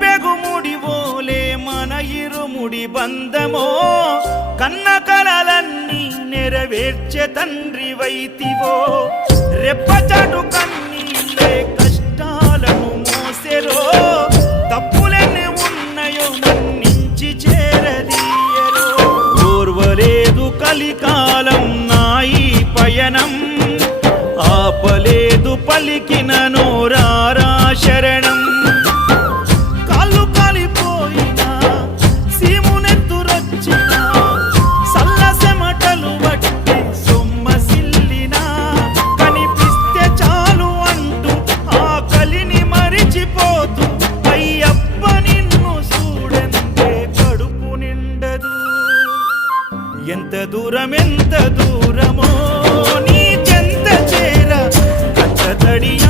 పెగుముడి ఓలే మన ఇరుముడి బంధమో కన్న కలలన్నీ నెరవేర్చే తండ్రి వైతివో రెప్పచాటు కన్నీళ్ళే కష్టాలను మోసెరో తప్పులెన్ని ఉన్నాయో మన్నించి చేరదీయరో ఓర్వలేదు కలికాలం నాయి పయనం ఆపలేదు పలికిన నోరారా శరణం కాళ్ళు కాలిపోయినా సీమునెత్తురొచ్చినా సల్ల సెమటలు వట్టి సొమ్మసిల్లినా కనిపిస్తే చాలు అంటూ ఆకలిని మరిచిపోతూ అయ్యప్ప నిన్ను చూడందే కడుపు నిండదు ఎంత దూరమో నీ చెంత చేర కచ్చతడియ